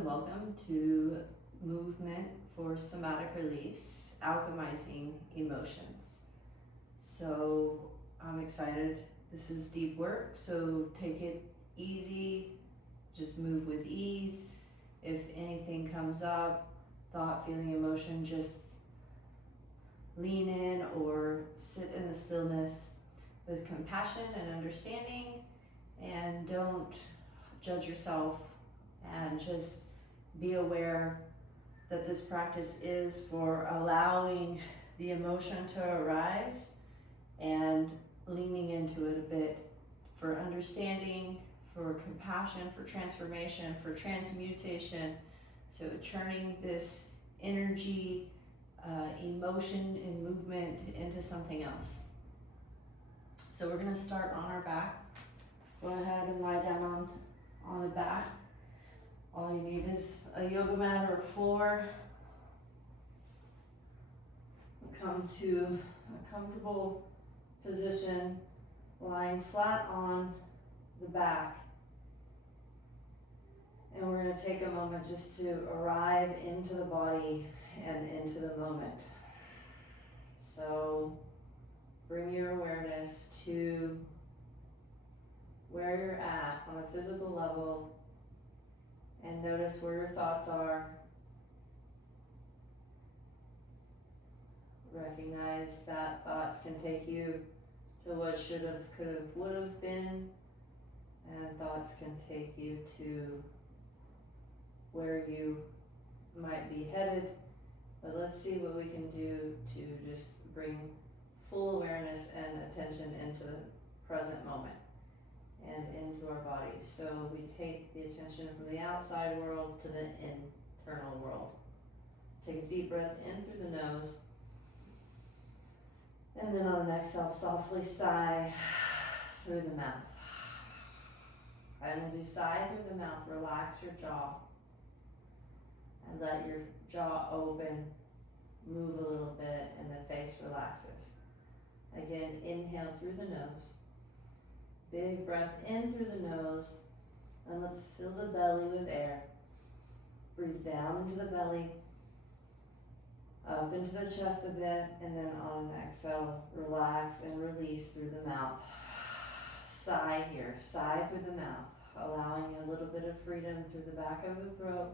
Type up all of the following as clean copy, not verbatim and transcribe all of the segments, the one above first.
and welcome to Movement for Somatic Release, Alchemizing Emotions. So I'm excited. This is deep work, so take it easy, just move with ease. If anything comes up, thought, feeling, emotion, just lean in or sit in the stillness with compassion and understanding, and don't judge yourself, and just be aware that this practice is for allowing the emotion to arise and leaning into it a bit for understanding, for compassion, for transformation, for transmutation. So turning this energy, emotion and movement into something else. So we're going to start on our back. Go ahead and lie down on the back. All you need is a yoga mat or a floor. Come to a comfortable position, lying flat on the back. And we're going to take a moment just to arrive into the body and into the moment. So bring your awareness to where you're at on a physical level, and notice where your thoughts are. Recognize that thoughts can take you to what should have, could have, would have been, and thoughts can take you to where you might be headed. But let's see what we can do to just bring full awareness and attention into the present moment and into our bodies. So we take the attention from the outside world to the internal world. Take a deep breath in through the nose, and then on an exhale, softly sigh through the mouth. And as you sigh through the mouth, relax your jaw and let your jaw open, move a little bit, and the face relaxes. Again, inhale through the nose. Big breath in through the nose, and let's fill the belly with air. Breathe down into the belly, up into the chest a bit, and then on an exhale, relax and release through the mouth. Sigh here, sigh through the mouth, allowing a little bit of freedom through the back of the throat.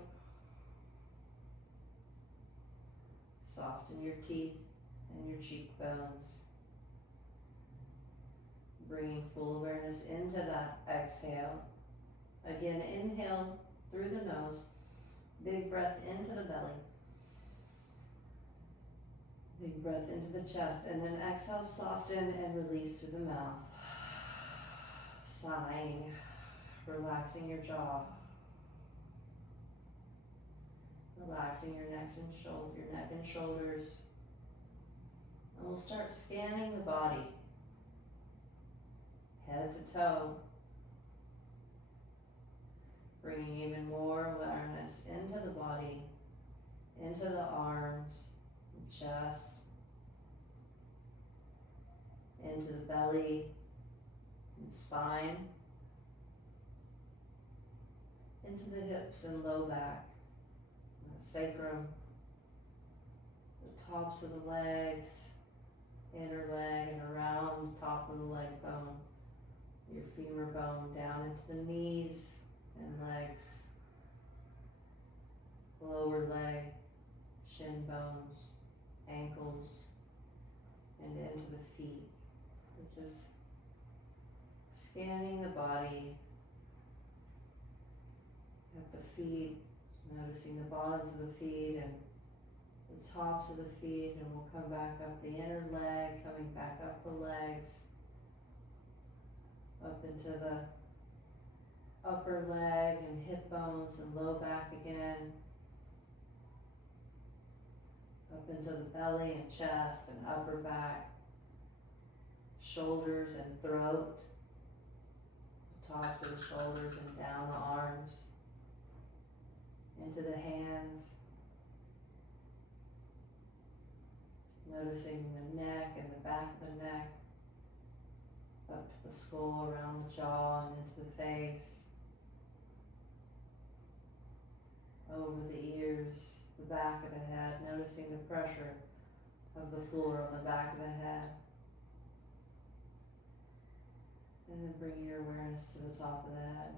Soften your teeth and your cheekbones. Bringing full awareness into that exhale. Again, inhale through the nose. Big breath into the belly. Big breath into the chest. And then exhale, soften and release through the mouth. Sighing, relaxing your jaw. Relaxing your neck and shoulders. And we'll start scanning the body. Head to toe, bringing even more awareness into the body, into the arms, and chest, into the belly and spine, into the hips and low back, the sacrum, the tops of the legs, inner leg, and around the top of the leg bone. Your femur bone down into the knees and legs, lower leg, shin bones, ankles, and into the feet. So just scanning the body at the feet, noticing the bottoms of the feet and the tops of the feet, and we'll come back up the inner leg, coming back up the legs, up into the upper leg and hip bones and low back again, up into the belly and chest and upper back, shoulders and throat, the tops of the shoulders and down the arms, into the hands, noticing the neck and the back of the neck, up to the skull, around the jaw, and into the face. back of the head, noticing the pressure of the floor on the back of the head. And then bring your awareness to the top of the head.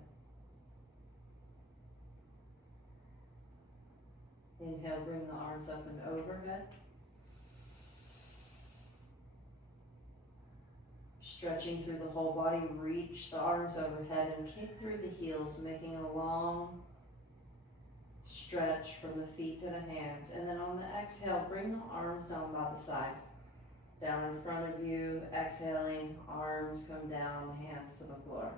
Inhale, bring the arms up and overhead. Stretching through the whole body, reach the arms overhead and kick through the heels, making a long stretch from the feet to the hands. And then on the exhale, bring the arms down by the side. Down in front of you, exhaling, arms come down, hands to the floor.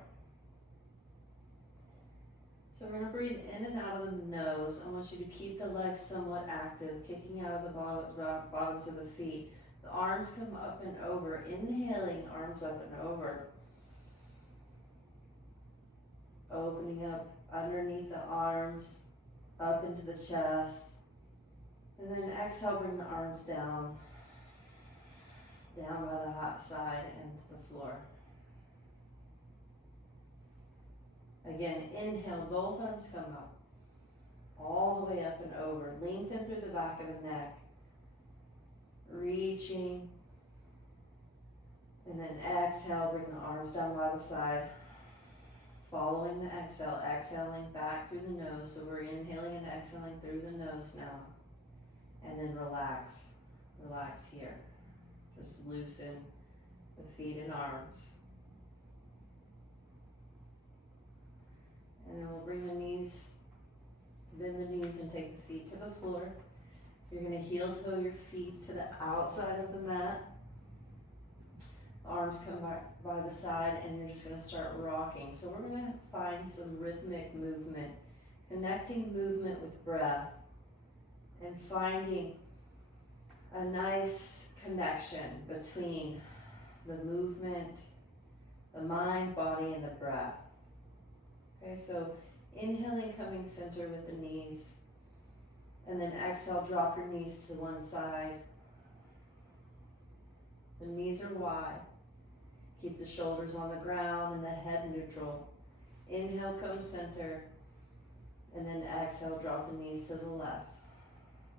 So we're going to breathe in and out of the nose. I want you to keep the legs somewhat active, kicking out of the bottoms of the feet. The arms come up and over. Inhaling, arms up and over. Opening up underneath the arms, up into the chest. And then exhale, bring the arms down. Down by the hot side and to the floor. Again, inhale, both arms come up. All the way up and over. Lengthen through the back of the neck. Reaching. And then exhale, bring the arms down by the side. Following the exhale, exhaling back through the nose. So we're inhaling and exhaling through the nose now. And then relax. Relax here. Just loosen the feet and arms. And then we'll bring the knees, bend the knees and take the feet to the floor. You're going to heel toe your feet to the outside of the mat. Arms come back by the side and you're just going to start rocking. So we're going to find some rhythmic movement, connecting movement with breath and finding a nice connection between the movement, the mind, body, and the breath. Okay, so inhaling, coming center with the knees, and then exhale, drop your knees to one side. The knees are wide. Keep the shoulders on the ground and the head neutral. Inhale, come center, and then exhale, drop the knees to the left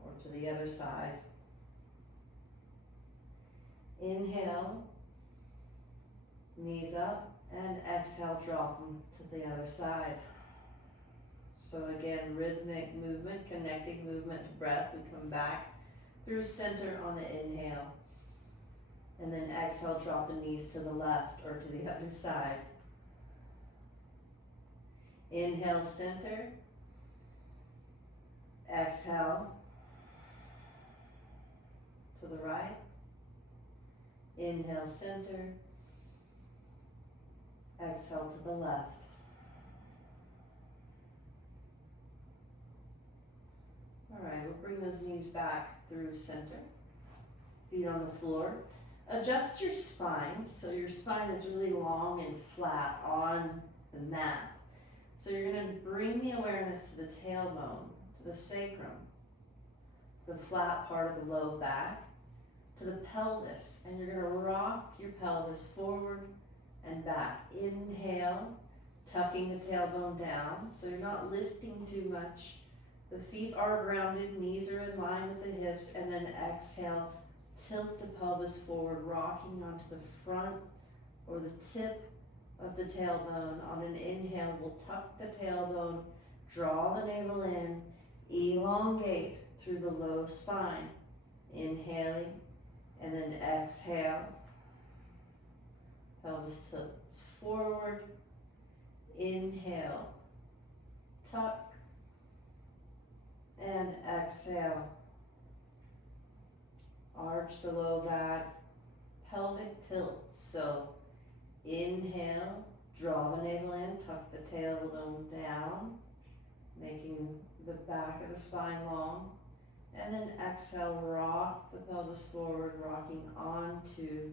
or to the other side. Inhale, knees up, and exhale, drop them to the other side. So again, rhythmic movement, connecting movement to breath. We come back through center on the inhale. And then exhale, drop the knees to the left or to the other side. Inhale, center. Exhale to the right. Inhale, center. Exhale to the left. All right, we'll bring those knees back through center. Feet on the floor. Adjust your spine, so your spine is really long and flat on the mat. So you're going to bring the awareness to the tailbone, to the sacrum, to the flat part of the low back, to the pelvis, and you're going to rock your pelvis forward and back. Inhale, tucking the tailbone down, so you're not lifting too much. The feet are grounded, knees are in line with the hips, and then exhale, tilt the pelvis forward, rocking onto the front or the tip of the tailbone. On an inhale, we'll tuck the tailbone, draw the navel in, elongate through the low spine. Inhaling, and then exhale. Pelvis tilts forward. Inhale, tuck, and exhale. Arch the low back, pelvic tilt. So inhale, draw the navel in, tuck the tailbone down, making the back of the spine long. And then exhale, rock the pelvis forward, rocking onto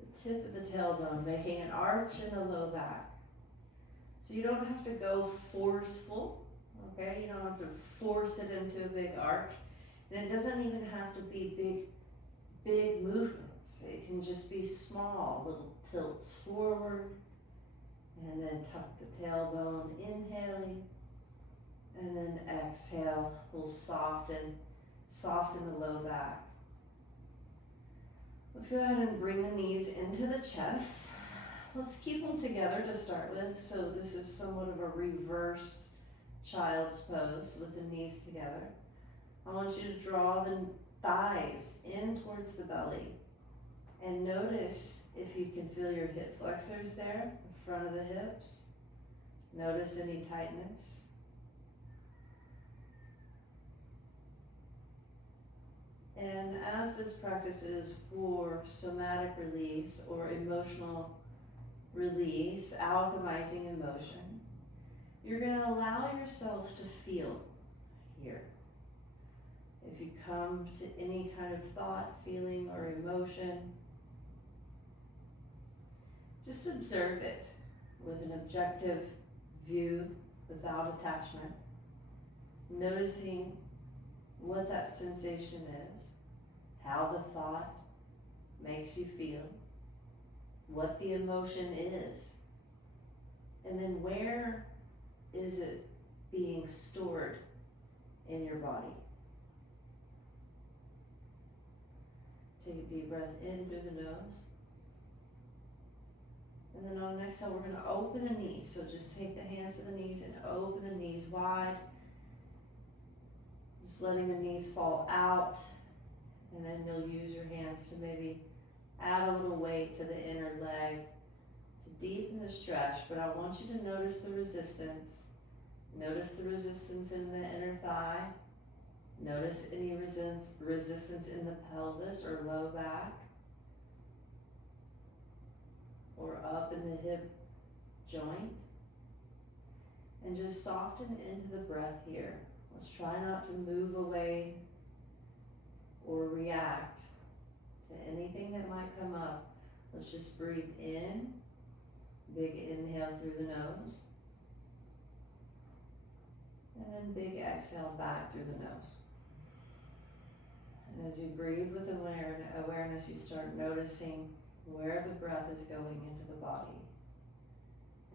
the tip of the tailbone, making an arch in the low back. So you don't have to go forceful, okay? You don't have to force it into a big arch. And it doesn't even have to be big movements. It can just be small, little tilts forward, and then tuck the tailbone, inhaling, and then exhale. We'll soften Soften the low back. Let's go ahead and bring the knees into the chest. Let's keep them together to start with. So this is somewhat of a reversed child's pose with the knees together. I want you to draw the thighs in towards the belly and notice if you can feel your hip flexors there, the front of the hips. Notice any tightness. And as this practice is for somatic release or emotional release, alchemizing emotion, you're going to allow yourself to feel here. If you come to any kind of thought, feeling, or emotion, just observe it with an objective view without attachment, noticing what that sensation is, how the thought makes you feel, what the emotion is, and then where is it being stored in your body. Take a deep breath in through the nose. And then on the exhale, we're going to open the knees. So just take the hands to the knees and open the knees wide. Just letting the knees fall out. And then you'll use your hands to maybe add a little weight to the inner leg to deepen the stretch. But I want you to notice the resistance. Notice the resistance in the inner thigh. Notice any resistance in the pelvis or low back, or up in the hip joint. And just soften into the breath here. Let's try not to move away or react to anything that might come up. Let's just breathe in, big inhale through the nose, and then big exhale back through the nose. And as you breathe with awareness, you start noticing where the breath is going into the body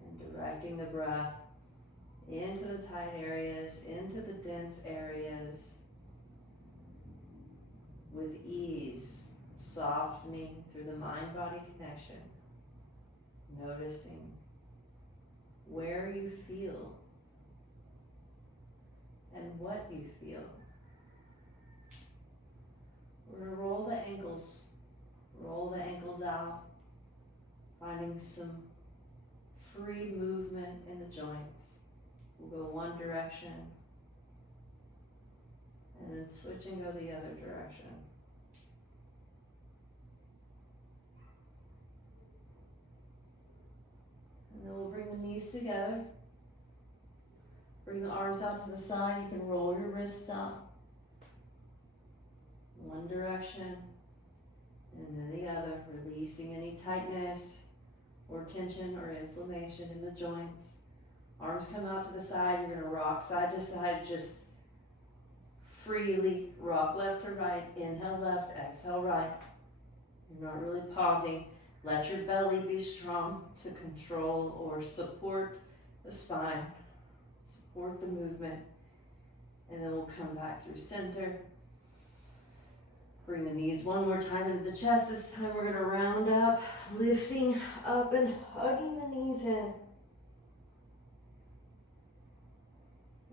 and directing the breath into the tight areas, into the dense areas with ease, softening through the mind-body connection, noticing where you feel and what you feel. We're going to roll the ankles out, finding some free movement in the joints. We'll go one direction and then switch and go the other direction. And then we'll bring the knees together. Bring the arms out to the side. You can roll your wrists up. One direction and then the other, releasing any tightness or tension or inflammation in the joints. Arms come out to the side. You're going to rock side to side, just freely rock left to right. Inhale left, exhale right. You're not really pausing. Let your belly be strong to control or support the spine, support the movement. And then we'll come back through center. Bring the knees one more time into the chest. This time we're going to round up, lifting up and hugging the knees in.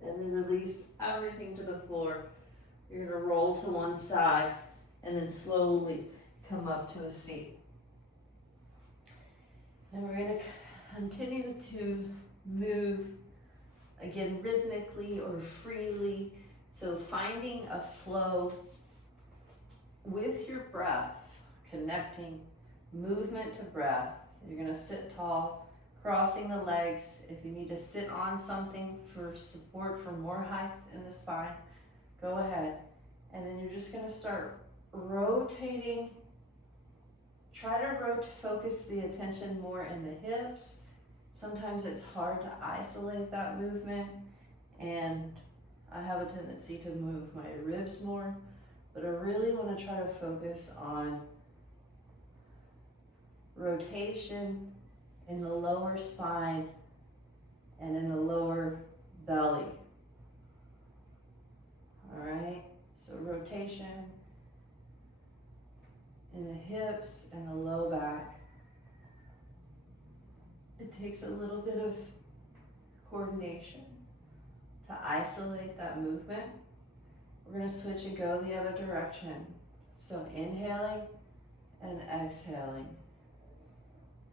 And then release everything to the floor. You're going to roll to one side and then slowly come up to a seat. And we're going to continue to move, again, rhythmically or freely. So finding a flow with your breath, connecting movement to breath. You're going to sit tall, crossing the legs. If you need to sit on something for support, for more height in the spine, go ahead. And then you're just going to start rotating. Try to focus the attention more in the hips. Sometimes it's hard to isolate that movement, and I have a tendency to move my ribs more. But I really want to try to focus on rotation in the lower spine and in the lower belly. All right, so rotate takes a little bit of coordination to isolate that movement. We're going to switch and go the other direction. So inhaling and exhaling.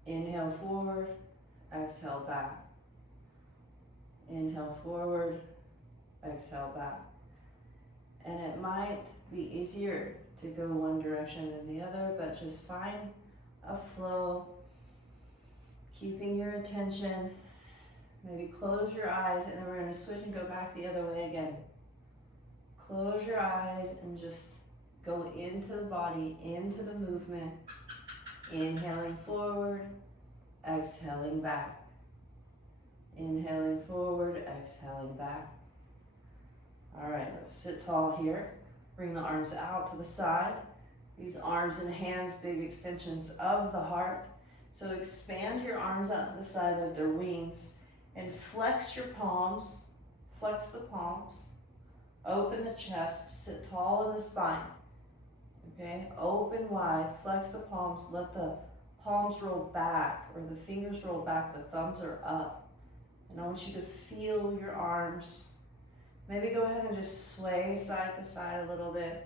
Inhale forward, exhale back. Inhale forward, exhale back. And it might be easier to go one direction than the other, but just find a flow, keeping your attention. Maybe close your eyes, and then we're going to switch and go back the other way again. Close your eyes and just go into the body, into the movement. Inhaling forward, exhaling back. Inhaling forward, exhaling back. All right, let's sit tall here. Bring the arms out to the side. These arms and hands, big extensions of the heart. So expand your arms out to the side like they're wings and flex your palms. Flex the palms. Open the chest, sit tall in the spine. Okay, open wide, flex the palms, let the palms roll back or the fingers roll back, the thumbs are up. And I want you to feel your arms. Maybe go ahead and just sway side to side a little bit.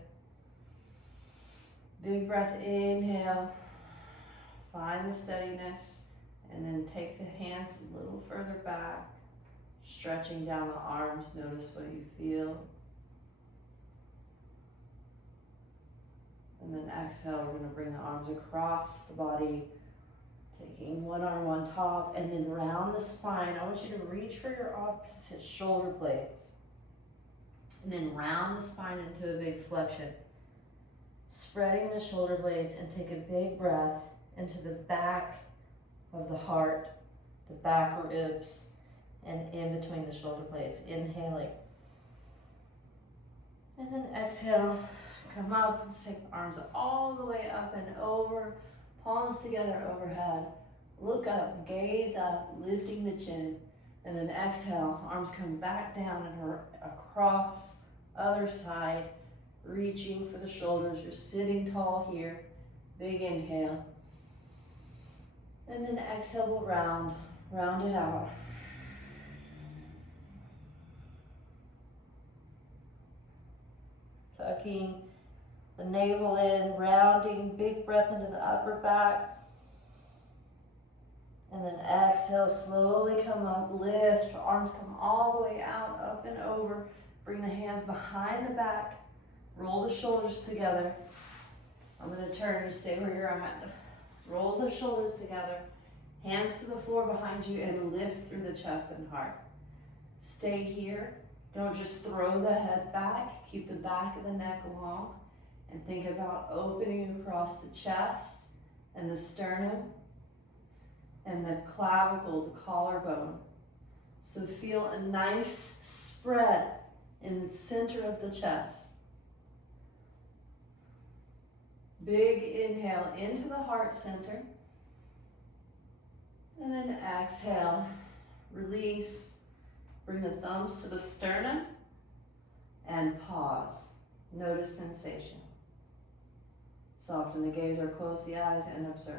Big breath, inhale. Find the steadiness, and then take the hands a little further back, stretching down the arms. Notice what you feel. And then exhale, we're going to bring the arms across the body, taking one arm on top, and then round the spine. I want you to reach for your opposite shoulder blades. And then round the spine into a big flexion. Spreading the shoulder blades, and take a big breath into the back of the heart, the back ribs, and in between the shoulder blades. Inhaling. And then exhale. Come up, let's take the arms all the way up and over, palms together overhead. Look up, gaze up, lifting the chin. And then exhale, arms come back down and across, other side, reaching for the shoulders. You're sitting tall here. Big inhale. And then exhale, we'll round it out. Tucking the navel in, rounding, big breath into the upper back. And then exhale, slowly come up, lift, arms come all the way out, up and over. Bring the hands behind the back, roll the shoulders together. I'm gonna turn, just stay where you're at. Roll the shoulders together, hands to the floor behind you, and lift through the chest and heart. Stay here, don't just throw the head back, keep the back of the neck long. And think about opening across the chest and the sternum and the clavicle, the collarbone. So feel a nice spread in the center of the chest. Big inhale into the heart center. And then exhale, release. Bring the thumbs to the sternum and pause. Notice sensation. Soften the gaze or close the eyes and observe.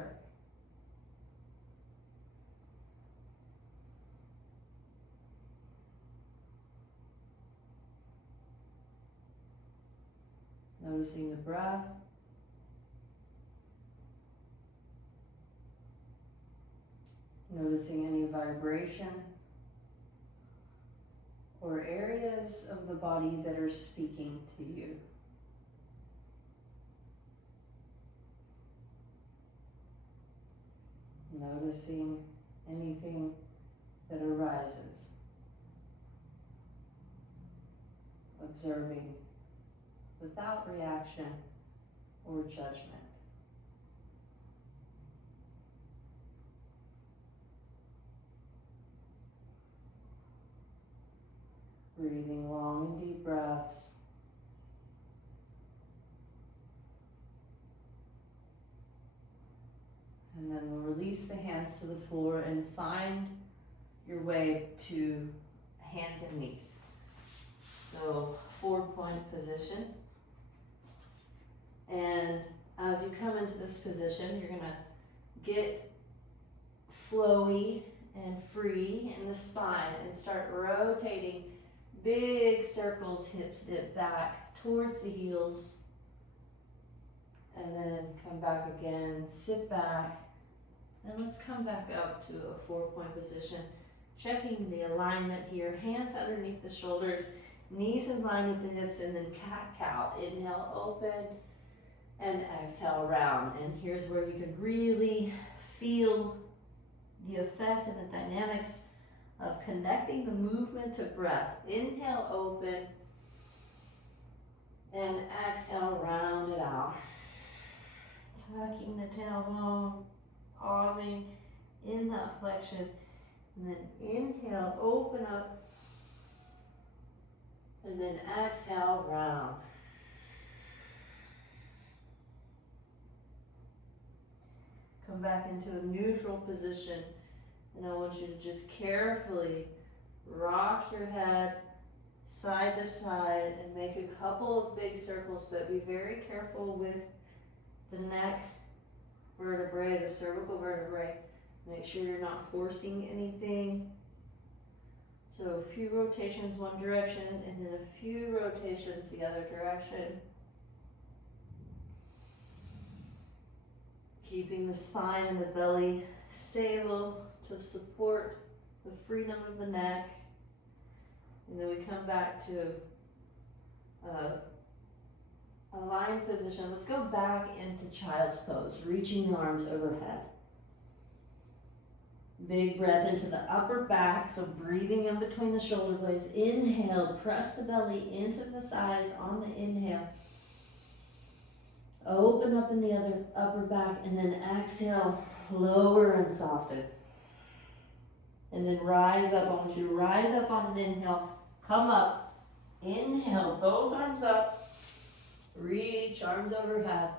Noticing the breath. Noticing any vibration or areas of the body that are speaking to you. Noticing anything that arises. Observing without reaction or judgment. Breathing long and deep breaths. And then we'll release the hands to the floor and find your way to hands and knees. So 4-point position. And as you come into this position, you're gonna get flowy and free in the spine, and start rotating big circles. Hips dip back towards the heels, and then come back again, sit back, and let's come back up to a 4-point position. Checking the alignment here, hands underneath the shoulders, knees in line with the hips, and then cat-cow. Inhale, open, and exhale, round. And here's where you can really feel the effect and the dynamics of connecting the movement to breath. Inhale, open, and exhale, round it out. Tucking the tailbone, pausing in that flexion, and then inhale, open up, and then exhale, round. Come back into a neutral position, and I want you to just carefully rock your head side to side and make a couple of big circles, but be very careful with the neck vertebrae, the cervical vertebrae. Make sure you're not forcing anything. So a few rotations one direction, and then a few rotations the other direction. Keeping the spine and the belly stable to support the freedom of the neck. And then we come back to a lying position. Let's go back into child's pose, reaching the arms overhead. Big breath into the upper back, so breathing in between the shoulder blades. Inhale, press the belly into the thighs on the inhale. Open up in the other upper back, and then exhale, lower and soften. And then rise up. I want you to rise up on an inhale. Come up. Inhale, both arms up. Reach, arms overhead.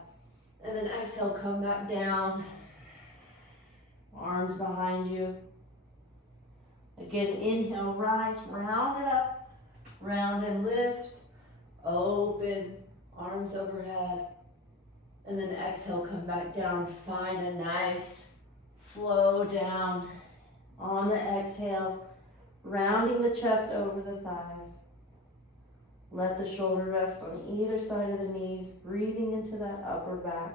And then exhale, come back down. Arms behind you. Again, inhale, rise, round it up. Round and lift. Open, arms overhead. And then exhale, come back down. Find a nice flow down on the exhale, rounding the chest over the thighs. Let the shoulder rest on either side of the knees, breathing into that upper back.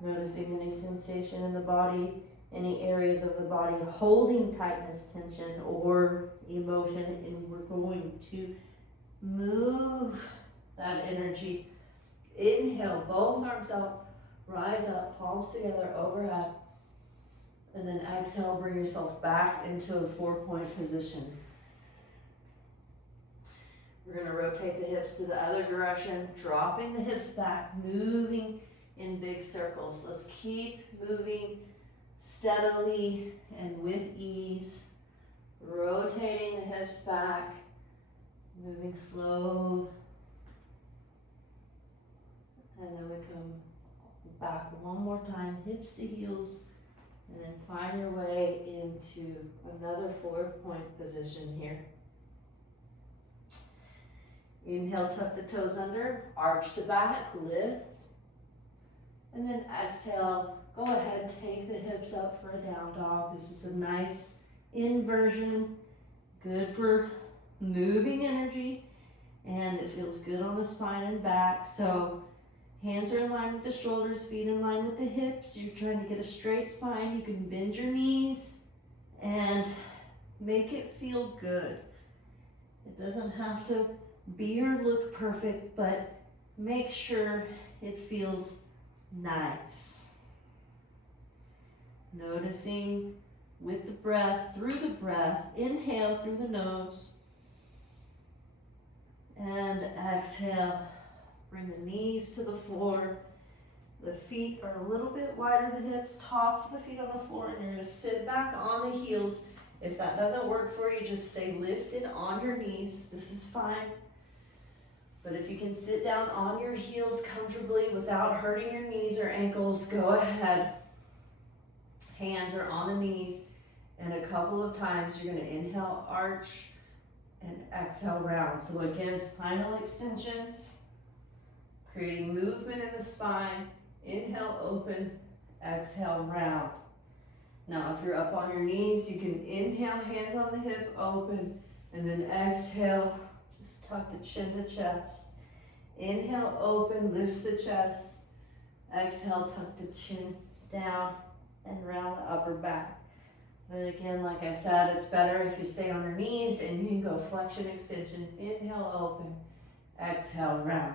Noticing any sensation in the body, any areas of the body holding tightness, tension, or emotion, and we're going to move that energy. Inhale, both arms up, rise up, palms together, overhead. And then exhale, bring yourself back into a 4-point position. We're gonna rotate the hips to the other direction, dropping the hips back, moving in big circles. Let's keep moving steadily and with ease, rotating the hips back, moving slow. And then we come back one more time, hips to heels, and then find your way into another 4-point position here. Inhale, tuck the toes under, arch the back, lift. And then exhale, go ahead, take the hips up for a down dog. This is a nice inversion, good for moving energy, and it feels good on the spine and back. So hands are in line with the shoulders, feet in line with the hips. You're trying to get a straight spine. You can bend your knees and make it feel good. It doesn't have to be or look perfect, but make sure it feels nice. Noticing with the breath, through the breath, inhale through the nose, and exhale. Bring the knees to the floor. The feet are a little bit wider than the hips, tops of the feet on the floor, and you're gonna sit back on the heels. If that doesn't work for you, just stay lifted on your knees. This is fine. But if you can sit down on your heels comfortably without hurting your knees or ankles, go ahead. Hands are on the knees, and a couple of times you're gonna inhale, arch, and exhale, round. So again, spinal extensions. Creating movement in the spine. Inhale, open, exhale, round. Now if you're up on your knees, you can inhale, hands on the hip, open, and then exhale, just tuck the chin to chest. Inhale, open, lift the chest. Exhale, tuck the chin down and round the upper back. Then again, like I said, it's better if you stay on your knees and you can go flexion, extension. Inhale, open. Exhale, round.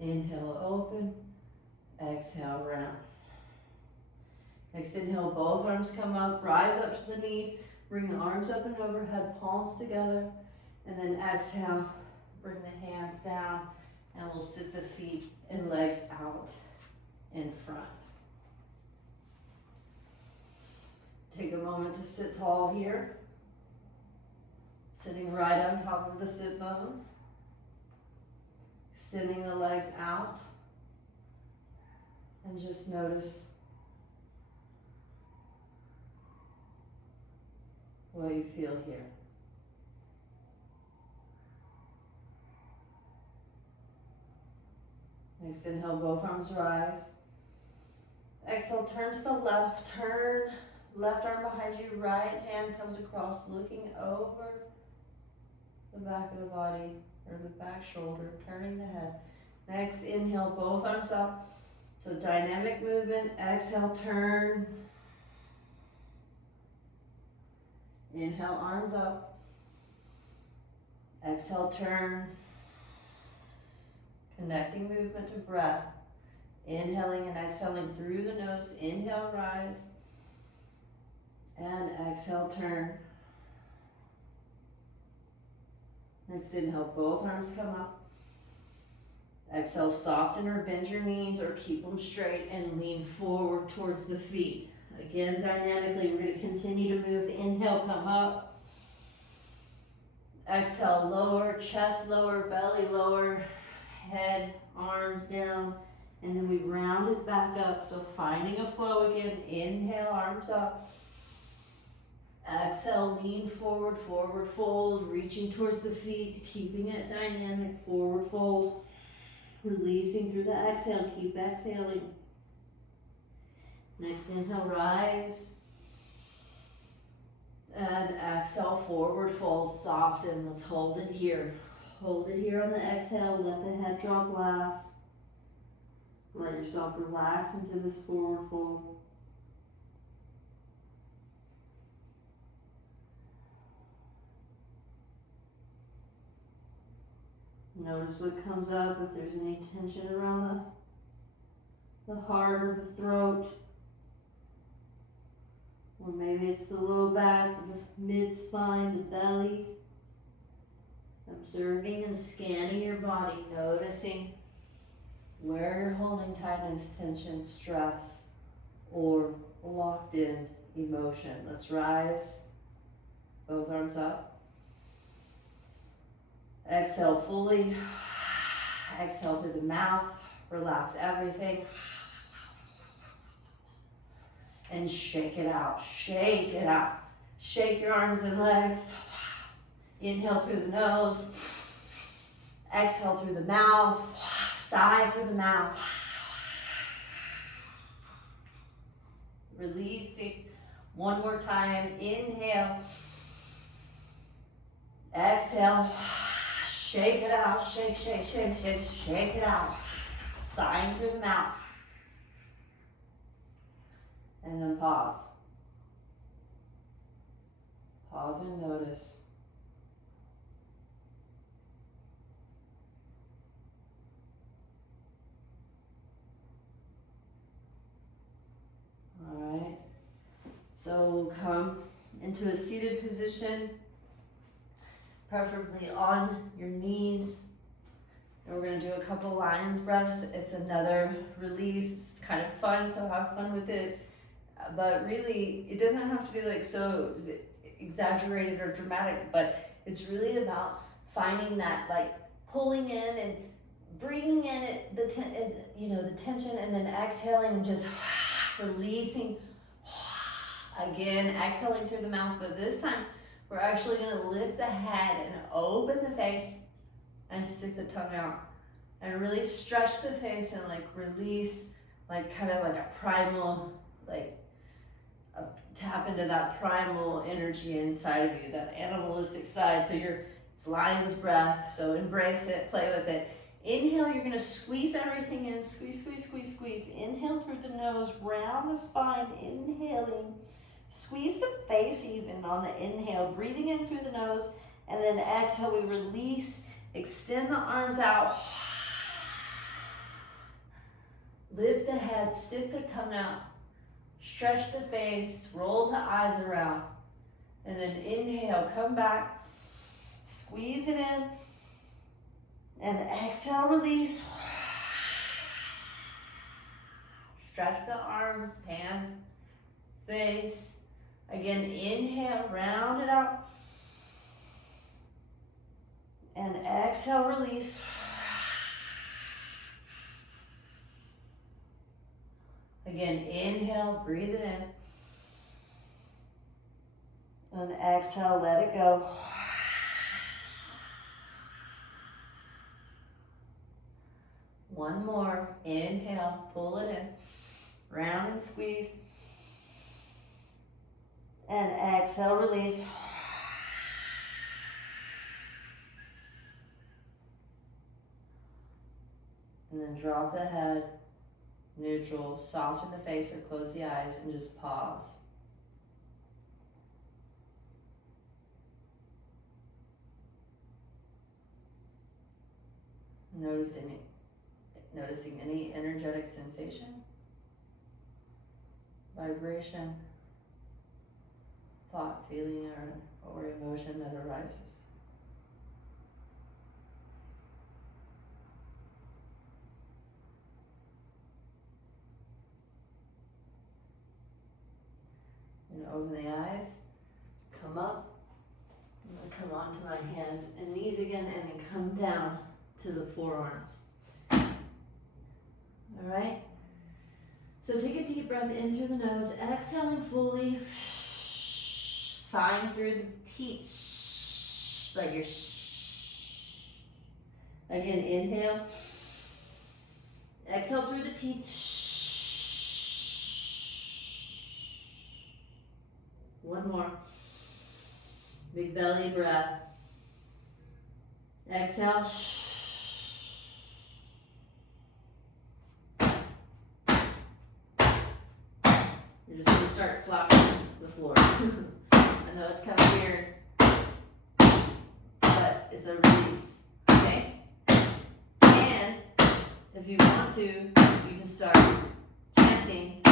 Inhale, open. Exhale, round. Next inhale, both arms come up, rise up to the knees, bring the arms up and overhead, palms together, and then exhale, bring the hands down, and we'll sit the feet and legs out in front. Take a moment to sit tall here, sitting right on top of the sit bones, extending the legs out, and just notice what you feel here. Next inhale, both arms rise. Exhale, turn to the left, turn left arm behind you, right hand comes across, looking over the back of the body, or the back shoulder, turning the head. Next, inhale, both arms up. So dynamic movement, exhale, turn. Inhale, arms up. Exhale, turn. Connecting movement to breath. Inhaling and exhaling through the nose. Inhale, rise. And exhale, turn. Next inhale, both arms come up. Exhale, soften or bend your knees or keep them straight and lean forward towards the feet. Again, dynamically, we're going to continue to move. Inhale, come up. Exhale, lower, chest lower, belly lower, head, arms down. And then we round it back up. So finding a flow again. Inhale, arms up. Exhale, lean forward, forward fold, reaching towards the feet, keeping it dynamic, forward fold. Releasing through the exhale, keep exhaling. Next inhale, rise. And exhale, forward fold, soften. Let's hold it here. Hold it here on the exhale, let the head drop last. Let yourself relax into this forward fold. Notice what comes up, if there's any tension around the heart or the throat. Or maybe it's the low back, the mid-spine, the belly. Observing and scanning your body, noticing where you're holding tightness, tension, stress, or locked in emotion. Let's rise, both arms up. Exhale fully. Exhale through the mouth. Relax everything. And shake it out. Shake it out. Shake your arms and legs. Inhale through the nose. Exhale through the mouth. Sigh through the mouth. Releasing. One more time. Inhale. Exhale. Shake it out, shake, shake, shake, shake, shake it out. Sighing through the mouth. And then pause. Pause and notice. All right. So we'll come into a seated position. Preferably on your knees. And we're going to do a couple lion's breaths. It's another release. It's kind of fun, so have fun with it. But really, it doesn't have to be like so exaggerated or dramatic, but it's really about finding that, like, pulling in and bringing in it, the tension, and then exhaling and just releasing. Again, exhaling through the mouth, but this time we're actually going to lift the head and open the face and stick the tongue out and really stretch the face and like release, like kind of like a primal, like tap into that primal energy inside of you, that animalistic side. So it's lion's breath. So embrace it, play with it. Inhale, you're gonna squeeze everything in. Squeeze, squeeze, squeeze, squeeze. Inhale through the nose, round the spine, inhaling. Squeeze the face even on the inhale, breathing in through the nose, and then exhale, we release, extend the arms out. Lift the head, stick the tongue out, stretch the face, roll the eyes around, and then inhale, come back, squeeze it in, and exhale, release. Stretch the arms, hands, face. Again, inhale, round it out, and exhale, release. Again, inhale, breathe it in. And exhale, let it go. One more. Inhale, pull it in. Round and squeeze. And exhale, release. And then drop the head. Neutral, soften the face or close the eyes and just pause. Noticing any energetic sensation, vibration, thought, feeling, or emotion that arises. And open the eyes, come up, I'm going to come onto my hands and knees again, and then come down to the forearms. All right? So take a deep breath in through the nose, exhaling fully, sighing through the teeth, like you're again, inhale, exhale through the teeth. One more. Big belly breath. Exhale. You're just going to start slapping the floor. I know it's kind of weird, but it's a release. Okay? And if you want to, you can start chanting.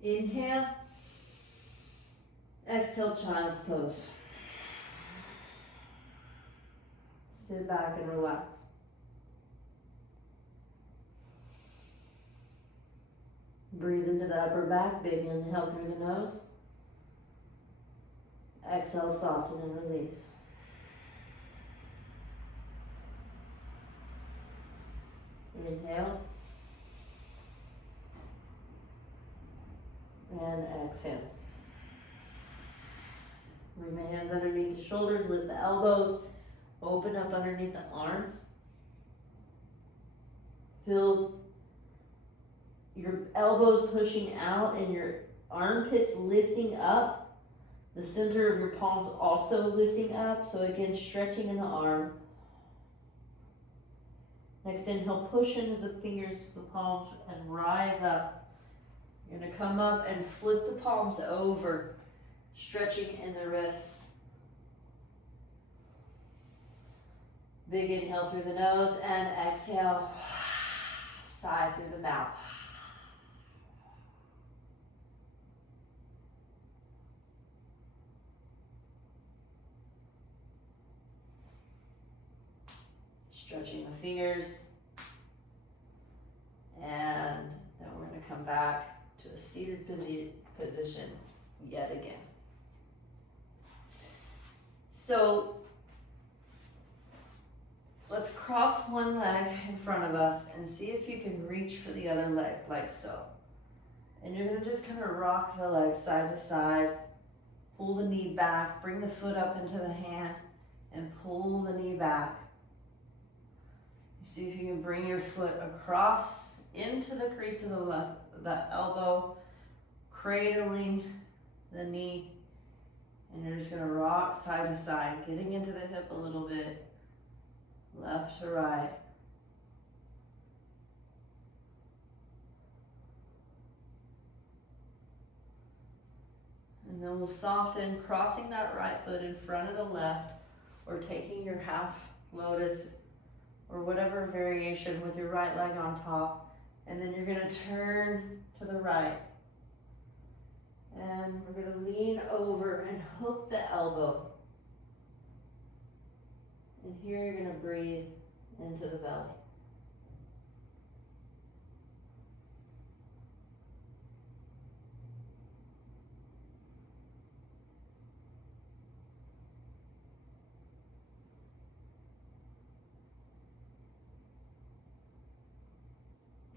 Inhale, exhale, child's pose. Sit back and relax. Breathe into the upper back, big inhale through the nose. Exhale, soften and release. Inhale. And exhale. Bring my hands underneath the shoulders, lift the elbows, open up underneath the arms. Feel your elbows pushing out and your armpits lifting up. The center of your palms also lifting up. So again, stretching in the arm. Next inhale, push into the fingers, the palms, and rise up. You're going to come up and flip the palms over, stretching in the wrist. Big inhale through the nose and exhale, sigh through the mouth. Stretching the fingers. And then we're going to come back to a seated position yet again. So Let's cross one leg in front of us and see if you can reach for the other leg, like so. And you're gonna just kind of rock the leg side to side, pull the knee back, bring the foot up into the hand, and pull the knee back. See if you can bring your foot across into the crease of the elbow, cradling the knee, and you're just gonna rock side to side, getting into the hip a little bit, left to right. And then we'll soften, crossing that right foot in front of the left, or taking your half lotus or whatever variation with your right leg on top. And then you're gonna turn to the right. And we're gonna lean over and hook the elbow. And here you're gonna breathe into the belly.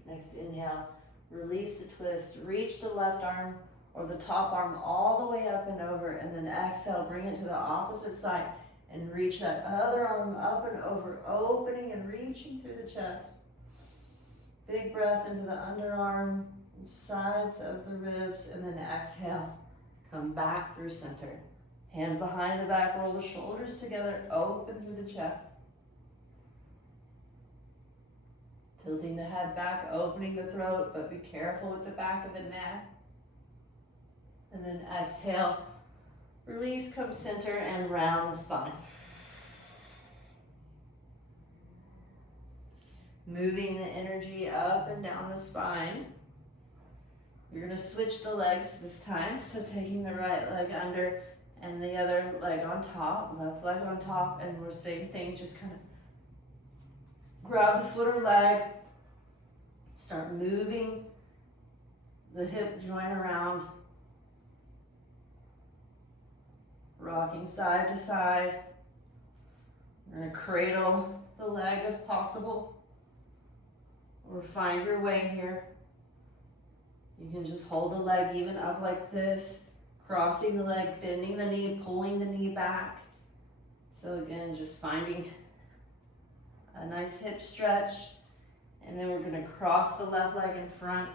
Next inhale, release the twist, reach the left arm or the top arm all the way up and over, and then exhale, bring it to the opposite side and reach that other arm up and over, opening and reaching through the chest. Big breath into the underarm, sides of the ribs, and then exhale, come back through center. Hands behind the back, roll the shoulders together, open through the chest. Tilting the head back, opening the throat, but be careful with the back of the neck. And then exhale, release, come center, and round the spine. Moving the energy up and down the spine. You're gonna switch the legs this time. So taking the right leg under and the other leg on top, left leg on top, and we're same thing, just kind of grab the foot or leg, start moving the hip joint around, rocking side to side. You're gonna cradle the leg if possible, or find your way here. You can just hold the leg even up like this, crossing the leg, bending the knee, pulling the knee back. So again, just finding a nice hip stretch, and then we're gonna cross the left leg in front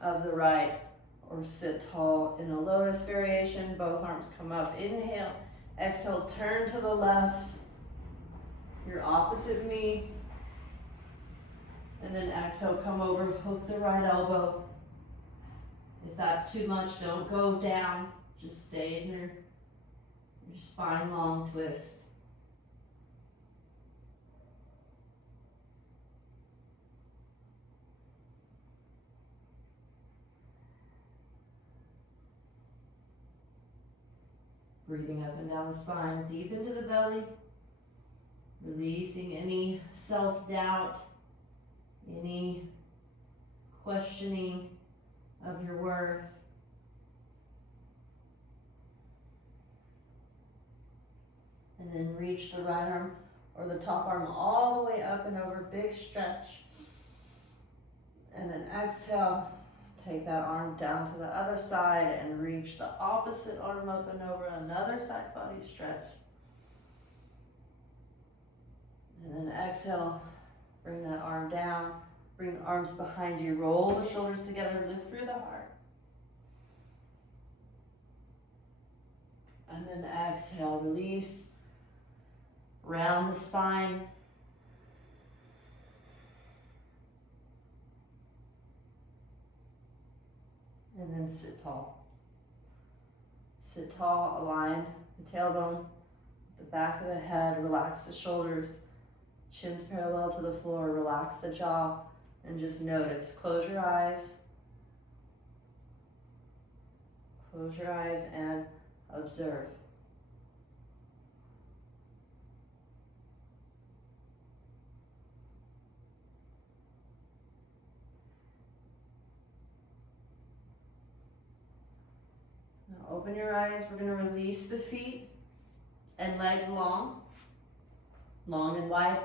of the right, or sit tall in a lotus variation. Both arms come up, inhale, exhale, turn to the left, your opposite knee, and then exhale, come over, hook the right elbow. If that's too much, don't go down, just stay in your spine long twist. Breathing up and down the spine, deep into the belly, releasing any self-doubt, any questioning of your worth. And then reach the right arm or the top arm all the way up and over, big stretch. And then exhale, take that arm down to the other side and reach the opposite arm up and over, another side body stretch. And then exhale, bring that arm down, bring the arms behind you, roll the shoulders together, lift through the heart. And then exhale, release, round the spine. And then sit tall. Sit tall, align the tailbone with the back of the head, relax the shoulders, chin's parallel to the floor, relax the jaw, and just notice. Close your eyes. Close your eyes and observe. Now open your eyes. We're going to release the feet and legs long and wide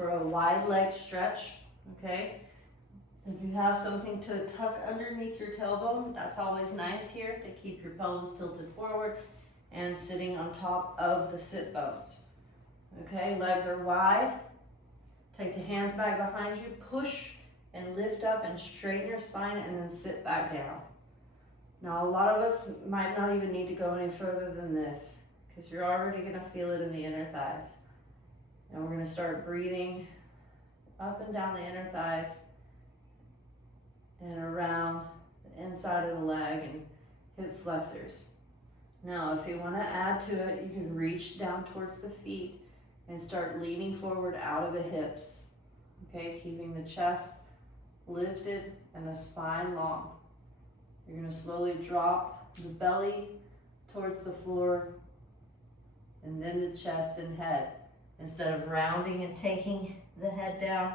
for a wide leg stretch, okay? If you have something to tuck underneath your tailbone, that's always nice here to keep your pelvis tilted forward and sitting on top of the sit bones. Okay, legs are wide. Take the hands back behind you, push and lift up and straighten your spine and then sit back down. Now a lot of us might not even need to go any further than this because you're already gonna feel it in the inner thighs. And we're gonna start breathing up and down the inner thighs and around the inside of the leg and hip flexors. Now, if you want to add to it, you can reach down towards the feet and start leaning forward out of the hips. Okay, keeping the chest lifted and the spine long. You're going to slowly drop the belly towards the floor and then the chest and head. Instead of rounding and taking the head down,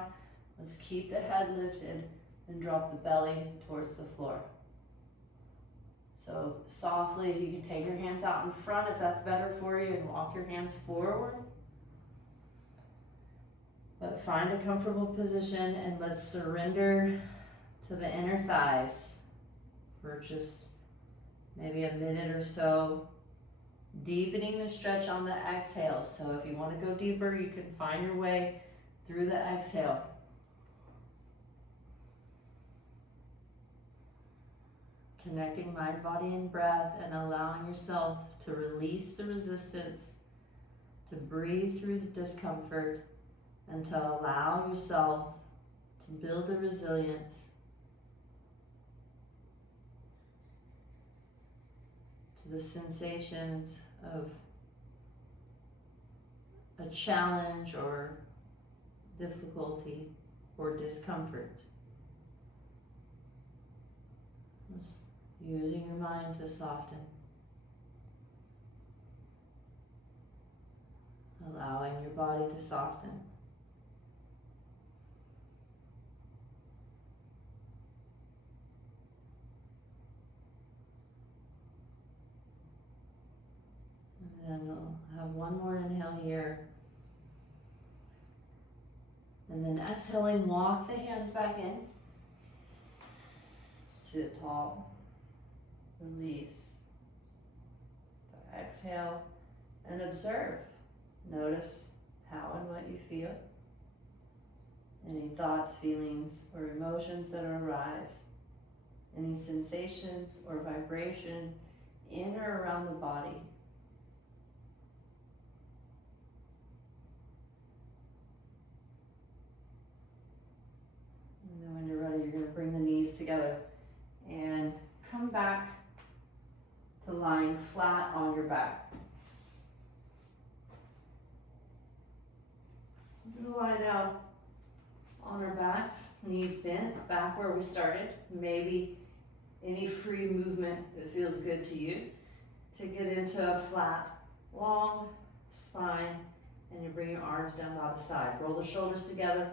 let's keep the head lifted and drop the belly towards the floor. So softly, you can take your hands out in front if that's better for you and walk your hands forward. But find a comfortable position and let's surrender to the inner thighs for just maybe a minute or so. Deepening the stretch on the exhale. So if you want to go deeper, you can find your way through the exhale. Connecting mind, body, and breath and allowing yourself to release the resistance, to breathe through the discomfort, and to allow yourself to build the resilience to the sensations of a challenge or difficulty or discomfort. Just using your mind to soften. Allowing your body to soften. And then we'll have one more inhale here. And then exhaling, walk the hands back in. Sit tall. Release. Exhale and observe. Notice how and what you feel. Any thoughts, feelings, or emotions that arise. Any sensations or vibration in or around the body. And then when you're ready, you're going to bring the knees together and come back to lying flat on your back. We're going to lie down on our backs, knees bent, back where we started. Maybe any free movement that feels good to you to get into a flat, long spine, and you bring your arms down by the side. Roll the shoulders together.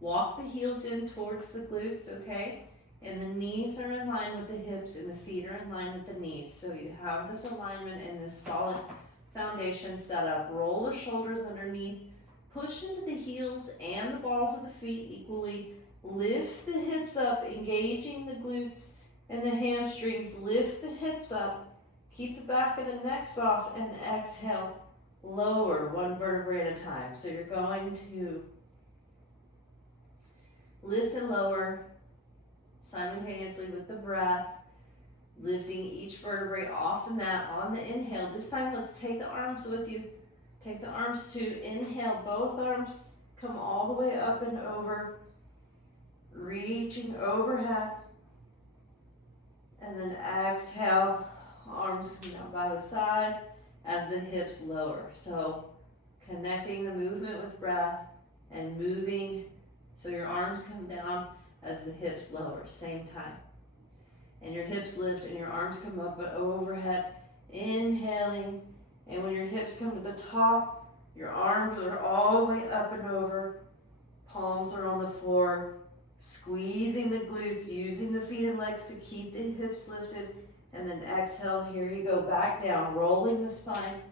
Walk the heels in towards the glutes, okay? And the knees are in line with the hips and the feet are in line with the knees. So you have this alignment and this solid foundation set up. Roll the shoulders underneath. Push into the heels and the balls of the feet equally. Lift the hips up, engaging the glutes and the hamstrings. Lift the hips up. Keep the back of the neck soft and exhale. Lower one vertebrae at a time. So you're going to lift and lower simultaneously with the breath, lifting each vertebrae off the mat on the inhale. This time, let's take the arms with you. Take the arms to inhale. Both arms come all the way up and over, reaching overhead. And then exhale, arms come down by the side as the hips lower. So connecting the movement with breath and moving so your arms come down as the hips lower, same time. And your hips lift and your arms come up and overhead, inhaling. And when your hips come to the top, your arms are all the way up and over. Palms are on the floor, squeezing the glutes, using the feet and legs to keep the hips lifted. And then exhale, here you go, back down, rolling the spine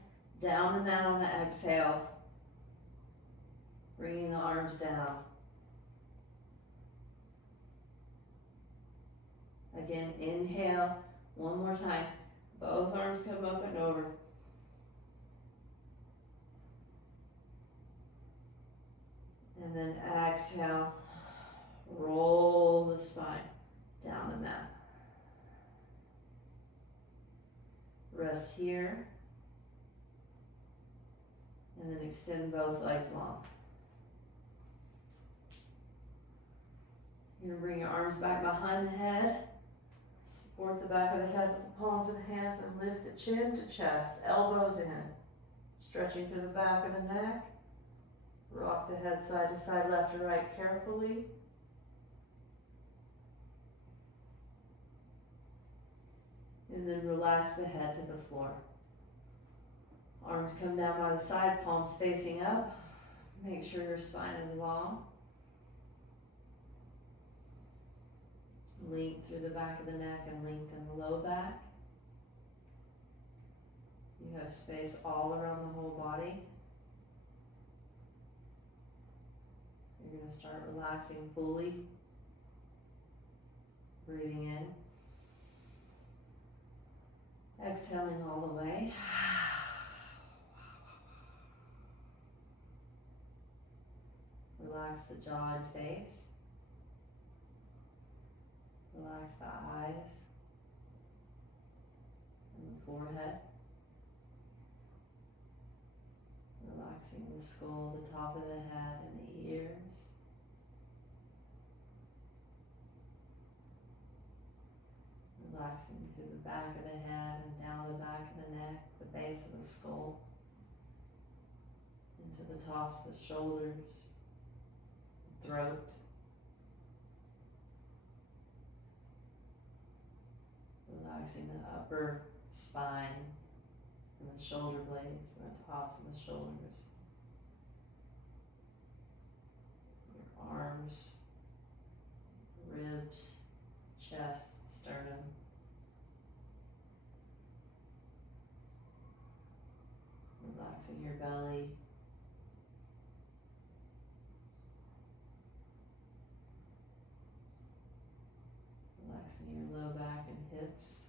down the mat on the exhale. Bringing the arms down. Again, inhale, one more time. Both arms come up and over. And then exhale, roll the spine down the mat. Rest here. And then extend both legs long. You're gonna bring your arms back behind the head. Support the back of the head with the palms of the hands and lift the chin to chest, elbows in. Stretching through the back of the neck. Rock the head side to side, left to right carefully. And then relax the head to the floor. Arms come down by the side, palms facing up. Make sure your spine is long. Length through the back of the neck and lengthen the low back. You have space all around the whole body. You're going to start relaxing fully. Breathing in. Exhaling all the way. Relax the jaw and face. Relax the eyes and the forehead. Relaxing the skull, the top of the head, and the ears. Relaxing through the back of the head and down the back of the neck, the base of the skull, into the tops of the shoulders, throat. Relaxing the upper spine and the shoulder blades and the tops of the shoulders. Your arms, ribs, chest, sternum. Relaxing your belly. Relaxing your low back and hips.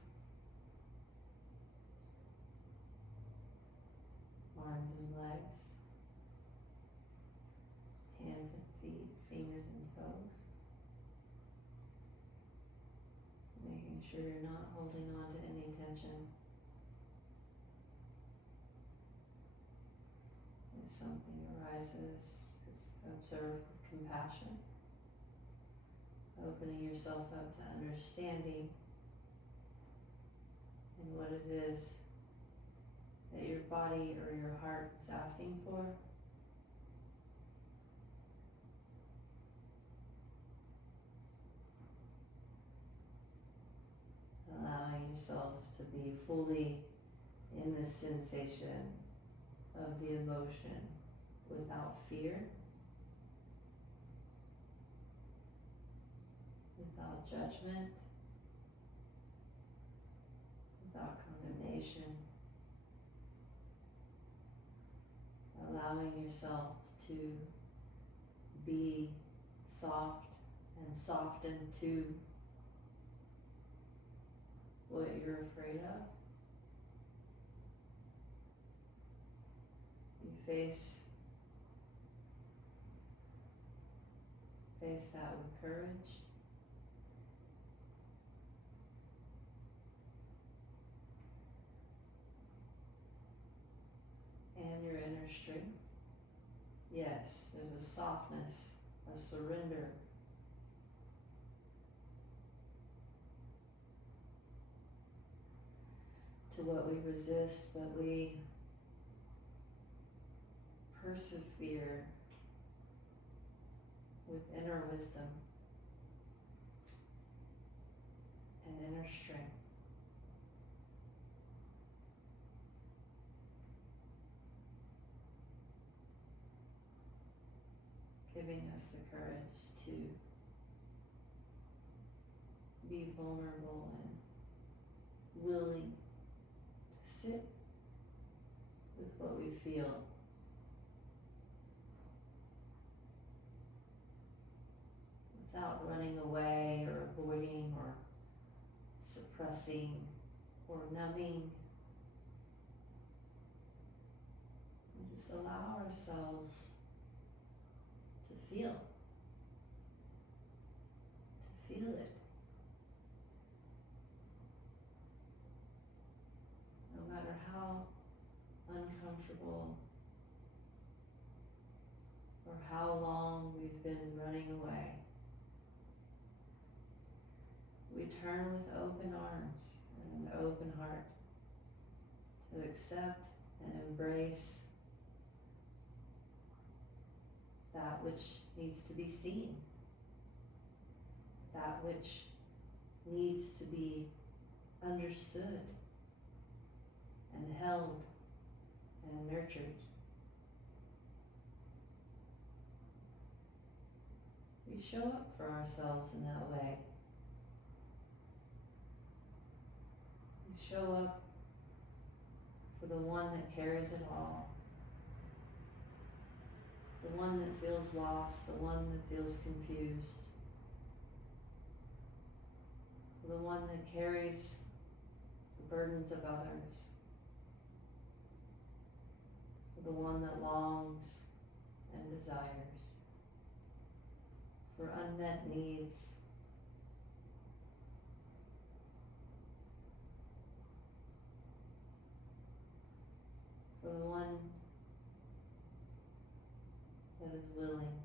Arms and legs. Hands and feet, fingers and toes. Making sure you're not holding on to any tension. If something arises, just observe with compassion. Opening yourself up to understanding and what it is that your body or your heart is asking for. Allowing yourself to be fully in the sensation of the emotion without fear, without judgment, without condemnation. Allowing yourself to be soft and soften to what you're afraid of. You face that with courage. And your inner strength. Yes, there's a softness, a surrender. To what we resist, but we persevere with inner wisdom and inner strength. Giving us the courage to be vulnerable and willing to sit with what we feel. suppressing or numbing. We just allow ourselves to feel it. No matter how uncomfortable or how long we've been running away, we turn with open arms and an open heart to accept and embrace that which needs to be seen, that which needs to be understood and held and nurtured. We show up for ourselves in that way. We show up for the one that carries it all, the one that feels lost, the one that feels confused, the one that carries the burdens of others, the one that longs and desires for unmet needs, for the one that is willing.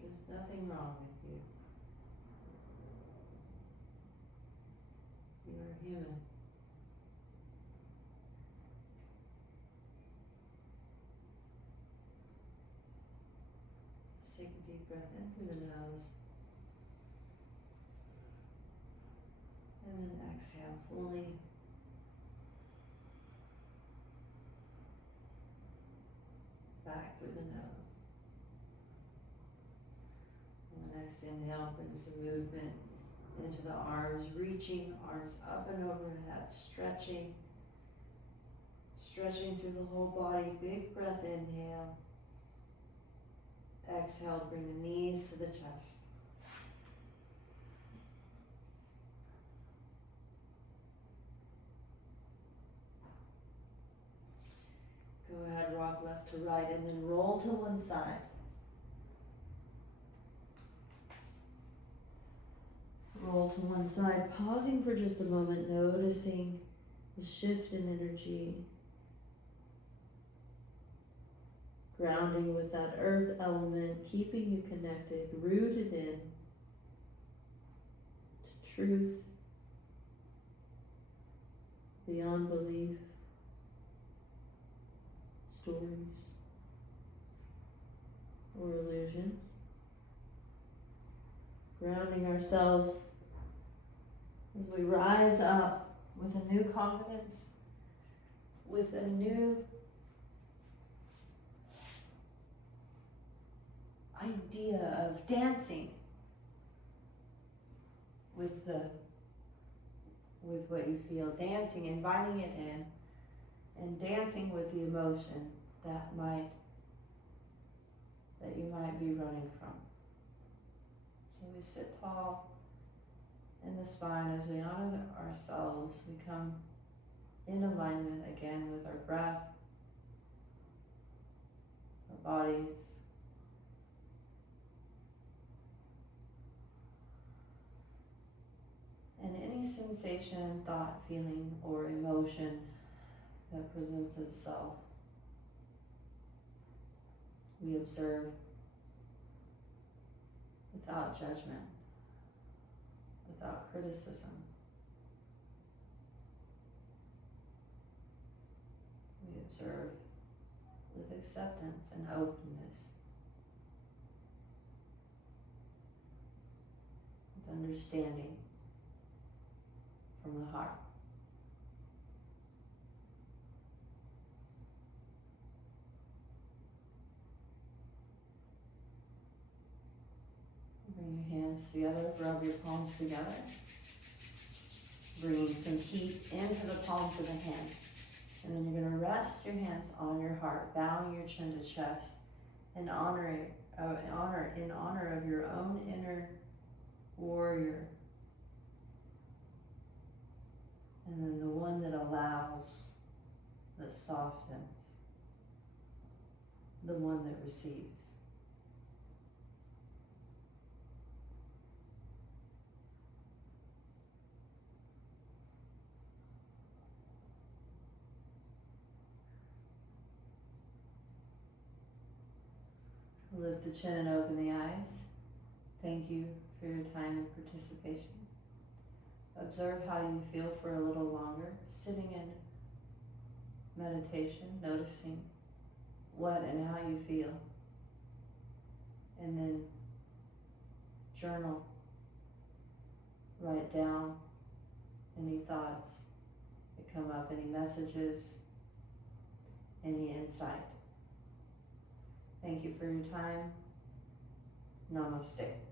There's nothing wrong with you. You are human. Let's take a deep breath in through the nose. And then exhale fully. Back through the nose. And the next inhale brings some movement into the arms, reaching arms up and overhead, stretching through the whole body. Big breath, inhale. Exhale, bring the knees to the chest. Go ahead, rock left to right, and then roll to one side. Roll to one side, pausing for just a moment, noticing the shift in energy. Grounding with that earth element, keeping you connected, rooted in to truth, beyond belief, stories, or illusions. Grounding ourselves as we rise up with a new confidence, with a new idea of dancing with what you feel, dancing, inviting it in, and dancing with the emotion that you might be running from. So we sit tall in the spine as we honor ourselves. We come in alignment again with our breath, our bodies, and any sensation, thought, feeling, or emotion that presents itself. We observe without judgment, without criticism. We observe with acceptance and openness, with understanding from the heart. Bring your hands together, rub your palms together. Bringing some heat into the palms of the hands And then you're going to rest your hands on your heart, bowing your chin to chest, and in honor of your own inner warrior. And then the one that allows, that softens, the one that receives. Lift the chin and open the eyes. Thank you for your time and participation. Observe how you feel for a little longer, sitting in meditation, noticing what and how you feel. And then journal, write down any thoughts that come up, any messages, any insight. Thank you for your time. Namaste.